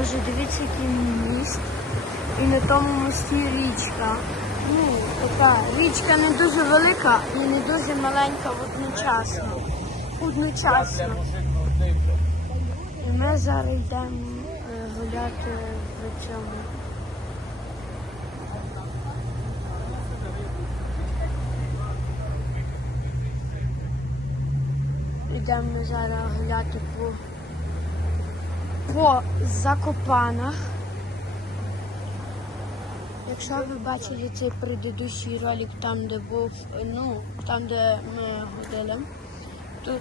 Боже, дивіться, який міст. І на тому мості річка. Ну, така річка не дуже велика і не дуже маленька одночасно. Одночасно. І ми зараз йдемо е, гуляти в цьому. Йдемо зараз гуляти по, по Закопанах. Якщо ви бачили цей предыдущий ролик, там де був, ну, там де ми ходили, то,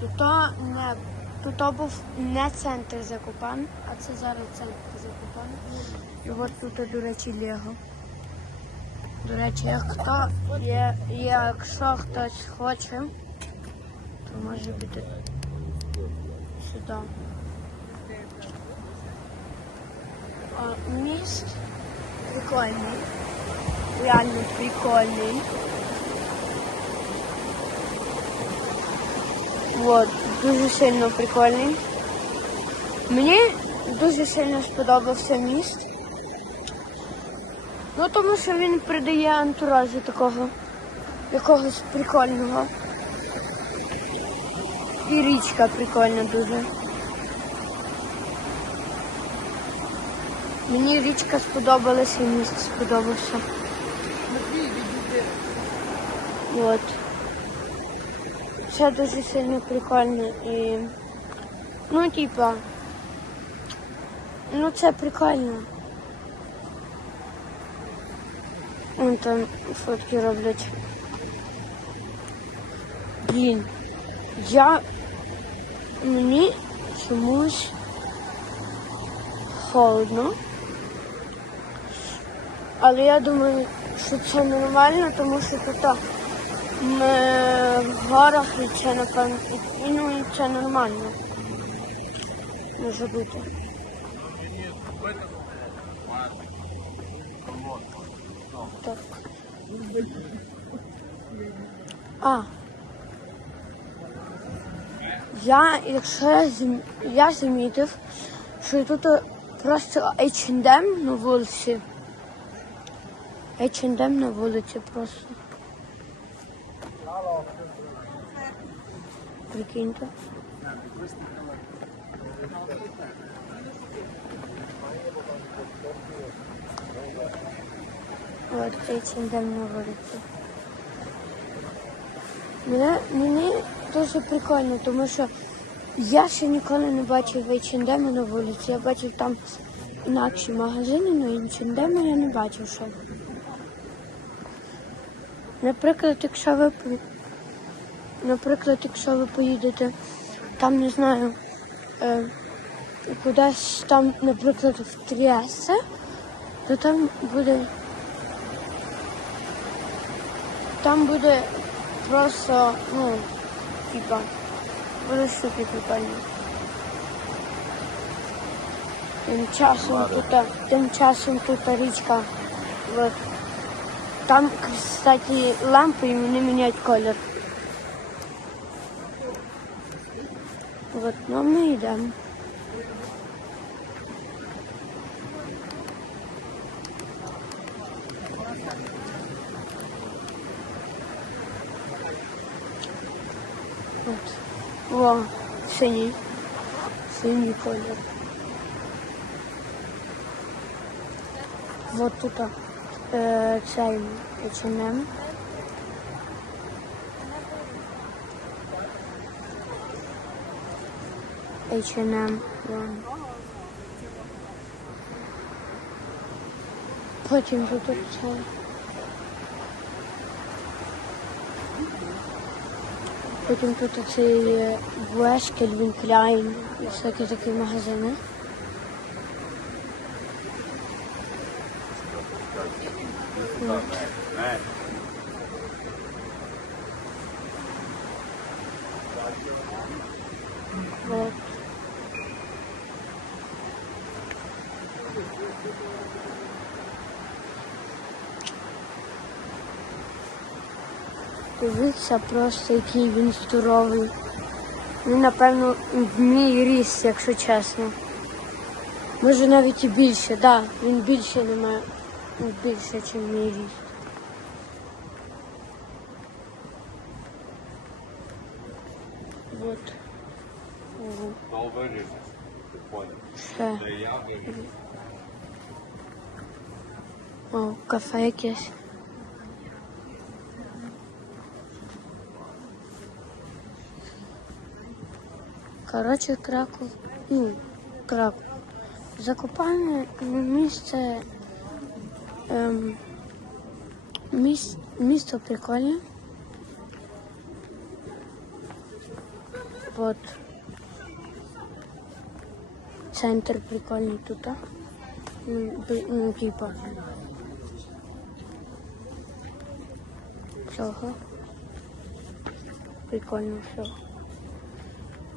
то, то не то, то був не центр Закопан, а це зараз центр Закопан. І от тут, до речі, Лего. До речі, як хто є, якщо хтось хоче, то може бути сюди. А, міст прикольний. Реально прикольний. Вот, дуже сильно прикольний. Мені дуже сильно сподобався міст. Ну тому що він придає антуражу такого якогось прикольного. І річка прикольна дуже. Мені річка сподобалася і міст сподобався. От. Все дуже сильно прикольно і. Ну, типа. Ну це прикольно. Вон там фотки роблять. Блін. Я мені чомусь холодно. Але я думаю, що це нормально, тому що тут ми в горах і це напевно ну, і це нормально. Може бути. Так. А. Я, якщо я, зам... я замітив, що тут просто H&M на вулиці. H&M на вулиці просто. Прикиньте. От H&M на вулиці. Мене, мені дуже прикольно, тому що я ще ніколи не бачив H&M на вулиці. Я бачив там інакші магазини, але H&M я не бачив ще. Наприклад, якщо ви наприклад, якщо ви поїдете там, не знаю, е, кудись там, наприклад, в Тріасе, то там буде там буде просто, ну, типа, буде супер прикольно. Тим часом тут, тим часом тут річка. От. Там, кстати, лампи і вони міняють колір. От, ну ми йдемо. От. О, синій. Синій колір. Вот тут е, цей H&M. H&M. вон. Потім тут цей. Потім тут цей Веш, Кельвін Кляйн і всякі такі магазини. От. От. Дивіться просто, який він здоровий. Він, напевно, в мій ріст, якщо чесно. Може навіть і більше, так. Да, він більше не має. Більше, ніж мій ріст. Вот. Виріжу. О, кафе якесь. Коротше, Краков. Ну, Краков. Закопане місце. Ем, міс, місто прикольне. Вот. Центр прикольний тут. Ну, ну, типа. Цього. Прикольно все.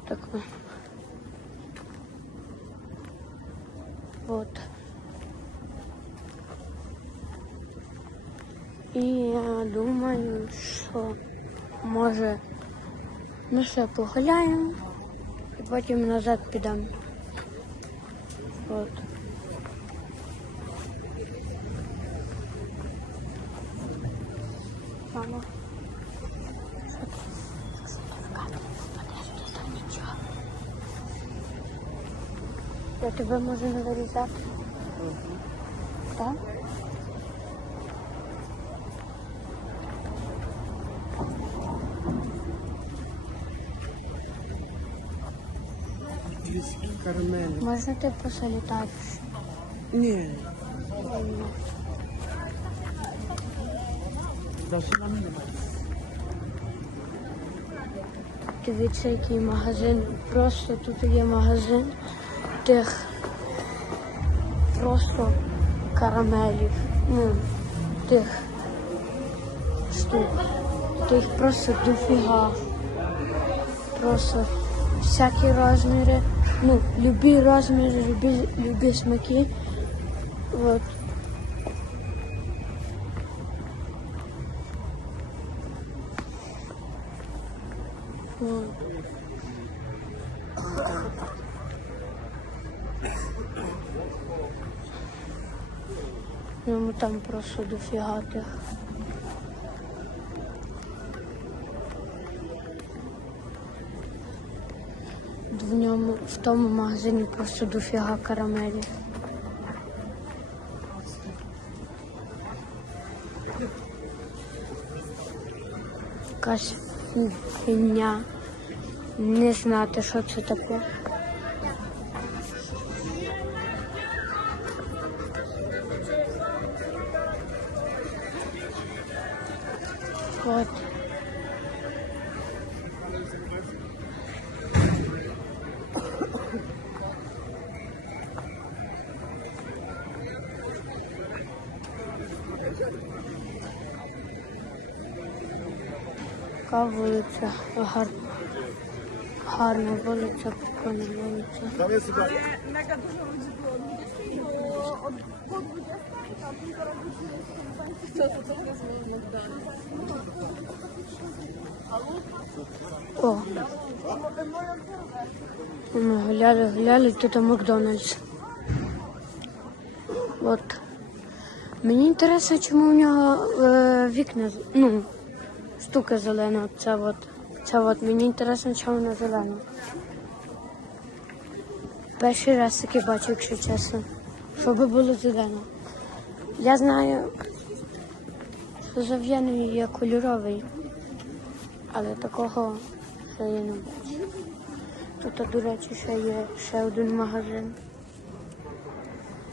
Так. ну. Вот. І я думаю, що може ми ще погуляємо і потім назад підемо. От. Мама. Я тебе можу не вирізати? Так? Якісь карамелі. Можна ти посолітаєш? Ні. Завжди нам немає. Дивіться, який магазин. Просто тут є магазин тих просто карамелів. Ну, тих штук. Тих просто дофіга. Просто всякі розміри. Ну, любі розміри, любі, любі смаки. Вот. Вот. Ну, там просто дофіга тих. В ньому, в тому магазині просто дофіга карамелі. Якась фігня. Не знати, що це таке. От. Така вулиця, гар... гарна вулиця, прикольна вулиця. dużo ludzi było od 20 do od, po 20, a О. Ми гуляли, гуляли, тут Макдональдс. От. Мені інтересно, чому у нього е, вікна, ну, штука зелена. Це от. Це от. Мені інтересно, чому вона зелена. Перший раз таки бачу, якщо чесно. Щоб було зелено. Я знаю, зав'яний є кольоровий. Але такого ще я не бачу. Тут, до речі, ще є ще один магазин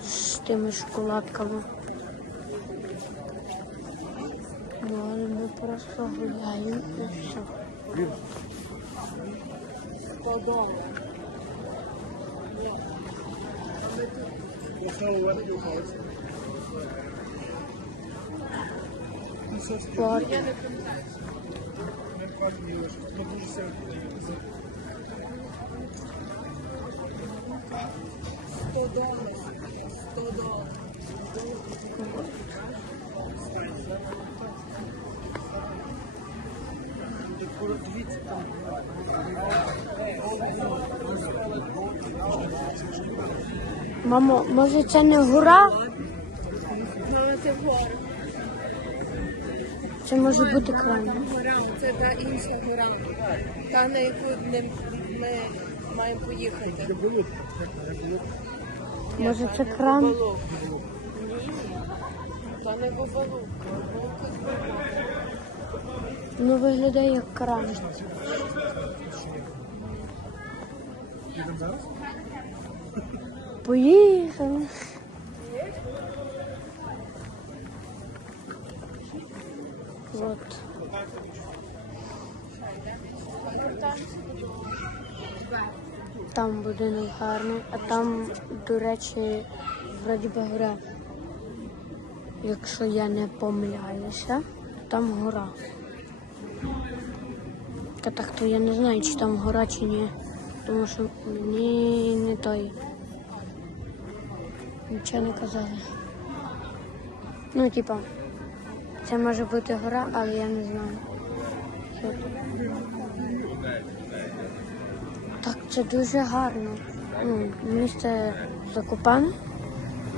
з тими шоколадками. Ну, але ми просто гуляємо і все цей спорт. Мамо, може це не гора? Ну, Мама, це гора. Це може бути кран. Це та інша гора. Та, на яку не- ми маємо поїхати. Може це кран? Ні. Та не. Бабалук – Ну виглядає як кран. Поїхали. Вот. Там будинок гарний, а там, до речі, вроді би гора. Якщо я не помиляюся, там гора. Та так то я не знаю, чи там гора, чи ні. Тому що мені не той. Нічого не казали. Ну, типа, це може бути гора, але я не знаю. Так, це дуже гарно. Ну, місце Закопане.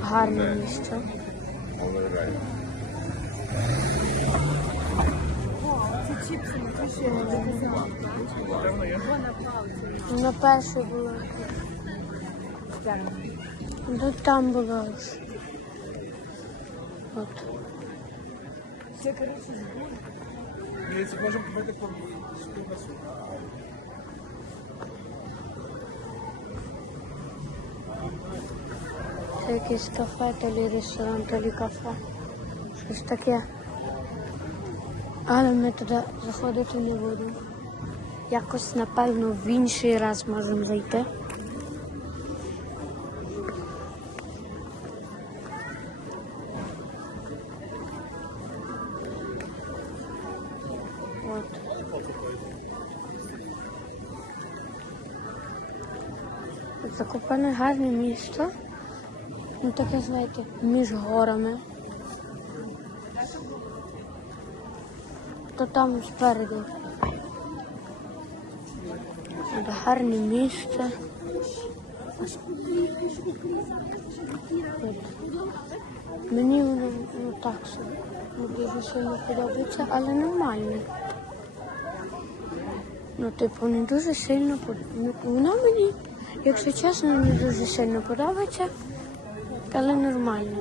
Гарне місце. На перше було. Ну там було. От. Це, коротше, збір. Дивіться, можемо купити по співбасу. Це якийсь кафе, то лі ресторан, то лі кафе. Щось таке. Але ми туди заходити не будемо. Якось, напевно, в інший раз можемо зайти. Закопане гарне місто. Ну таке, знаєте, між горами. То там спереду. От гарне місце. Мені воно ну, так собі. Не дуже сильно подобається, але нормально. Ну, типу, не дуже сильно под- ну, Воно мені, якщо чесно, не дуже сильно подобається, але нормально.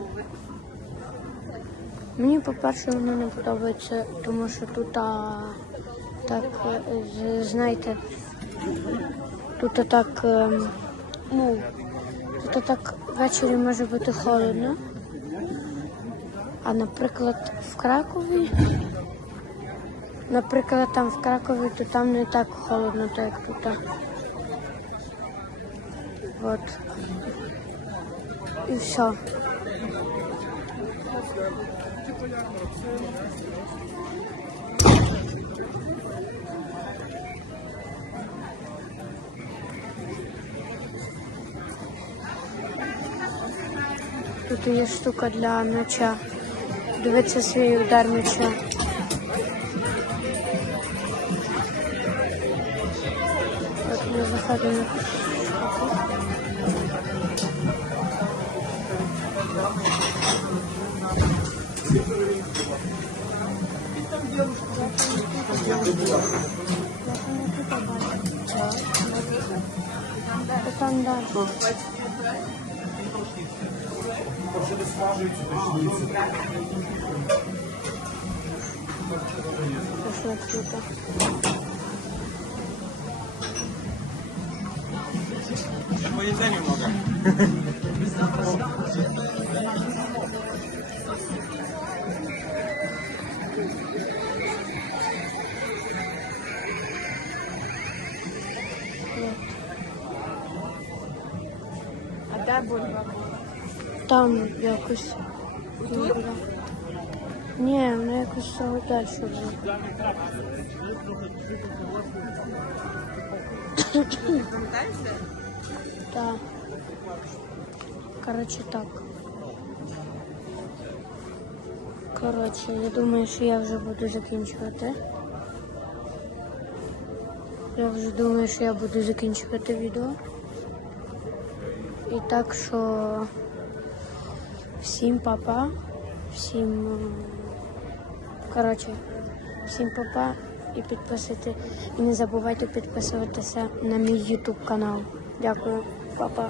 Мені, по-перше, воно не подобається, тому що тут а, так, е, знаєте, тут так, ем, ну, тут так ввечері може бути холодно. А наприклад, в Кракові, наприклад, там в Кракові, то там не так холодно, так як тут. От. І все. Тут є штука для м'яча. Дивиться свій удар м'яча. От ми заходимо. Там далі. Пошла отсюда. Поїдемо немного. Там якось. Ні, вона якось далі вже. Пам'ятаєш де? Так. Коротше так. Коротше, я думаю, що я вже буду закінчувати. Я вже думаю, що я буду закінчувати відео. І так що всім папа, всім е, коротше, всім папа і підписуйте. І не забувайте підписуватися на мій YouTube канал. Дякую, папа.